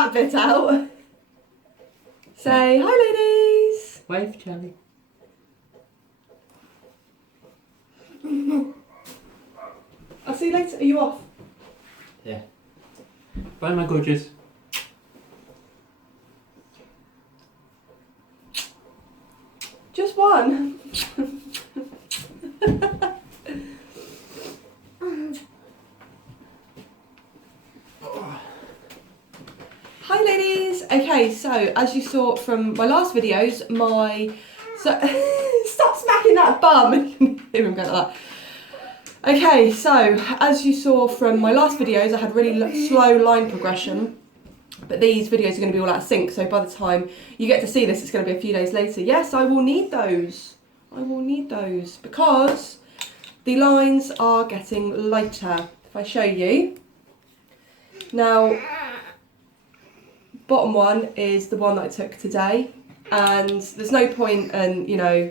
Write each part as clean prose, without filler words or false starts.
that bit out. Say hi, ladies. Wave, Charlie. I'll see you later. Are you off? Yeah. Bye, my gorgeous. Just one. Hi ladies! Okay, so as you saw from my last videos, stop smacking that bum! Hear him going like that. Okay, so as you saw from my last videos, I had really slow line progression, but these videos are going to be all out of sync, so by the time you get to see this, it's going to be a few days later. Yes, I will need those. I will need those because the lines are getting lighter. If I show you. Now, bottom one is the one that I took today, and there's no point in, you know,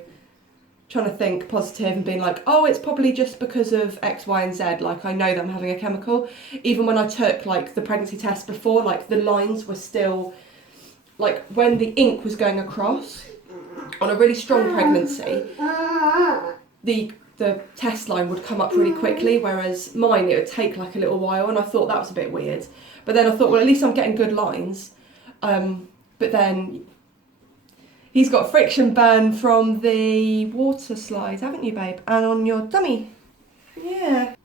trying to think positive and being like, oh, it's probably just because of X, Y, and Z. Like, I know that I'm having a chemical. Even when I took, like, the pregnancy test before, like, the lines were still, like, when the ink was going across on a really strong pregnancy, the test line would come up really quickly, whereas mine, it would take, like, a little while, and I thought that was a bit weird. But then I thought, well, at least I'm getting good lines. But then he's got friction burn from the water slide, haven't you, babe? And on your tummy. Yeah.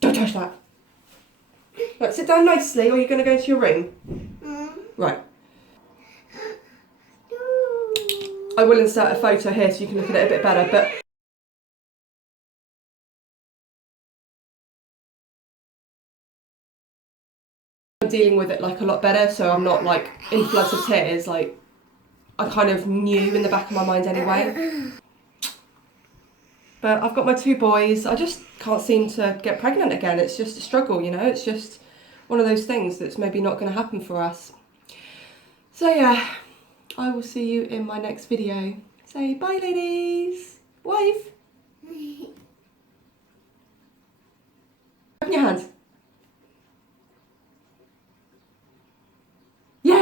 Don't touch that. Right, sit down nicely, or you're going to go into your room. Right. I will insert a photo here so you can look at it a bit better, but I'm dealing with it like a lot better, so I'm not like in floods of tears. Like, I kind of knew in the back of my mind anyway. But I've got my two boys. I just can't seem to get pregnant again. It's just a struggle, you know. It's just one of those things that's maybe not going to happen for us. So yeah, I will see you in my next video. Say bye, ladies. Wave. Open your hands. Yay!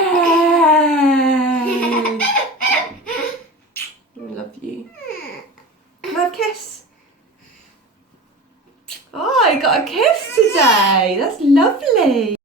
Love you. Can I have a kiss? Oh, I got a kiss today. That's lovely.